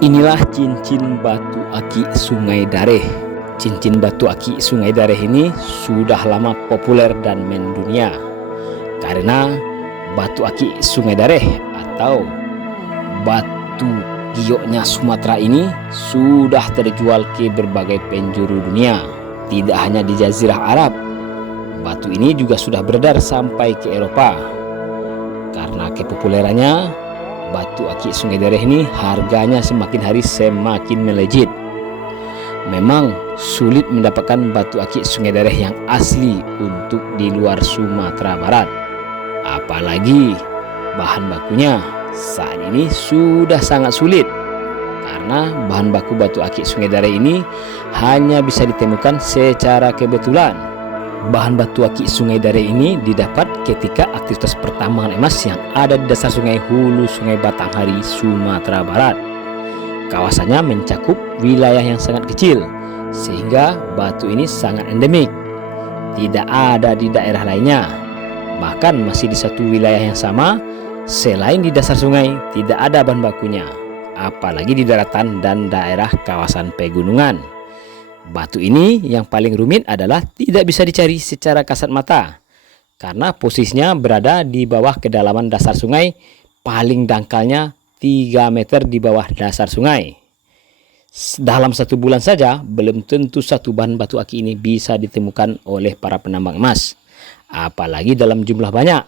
Inilah cincin batu aki Sungai Dareh. Cincin batu aki Sungai Dareh ini sudah lama populer dan mendunia karena batu aki Sungai Dareh atau batu gioknya Sumatera ini sudah terjual ke berbagai penjuru dunia. Tidak hanya di Jazirah Arab, batu ini juga sudah beredar sampai ke Eropa. Karena kepopulerannya, batu aki Sungai Dareh ini harganya semakin hari semakin melejit. Memang sulit mendapatkan batu aki Sungai Dareh yang asli untuk di luar Sumatera Barat. Apalagi bahan bakunya saat ini sudah sangat sulit karena bahan baku batu aki Sungai Dareh ini hanya bisa ditemukan secara kebetulan. Bahan batu aki Sungai Dareh ini didapat ketika aktivitas pertambangan emas yang ada di dasar sungai hulu Sungai Batanghari, Sumatera Barat. Kawasannya mencakup wilayah yang sangat kecil, sehingga batu ini sangat endemik. Tidak ada di daerah lainnya. Bahkan masih di satu wilayah yang sama, selain di dasar sungai, tidak ada bahan bakunya. Apalagi di daratan dan daerah kawasan pegunungan. Batu ini yang paling rumit adalah tidak bisa dicari secara kasat mata karena posisinya berada di bawah kedalaman dasar sungai, paling dangkalnya 3 meter di bawah dasar sungai. Dalam 1 bulan saja belum tentu satu bahan batu aki ini bisa ditemukan oleh para penambang emas, apalagi dalam jumlah banyak.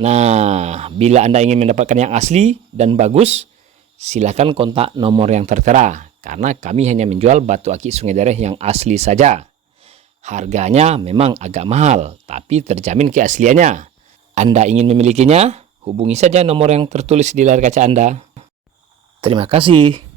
Nah, bila Anda ingin mendapatkan yang asli dan bagus, silakan kontak nomor yang tertera karena kami hanya menjual batu aki Sungai Dareh yang asli saja. Harganya memang agak mahal, tapi terjamin keasliannya. Anda ingin memilikinya? Hubungi saja nomor yang tertulis di layar kaca Anda. Terima kasih.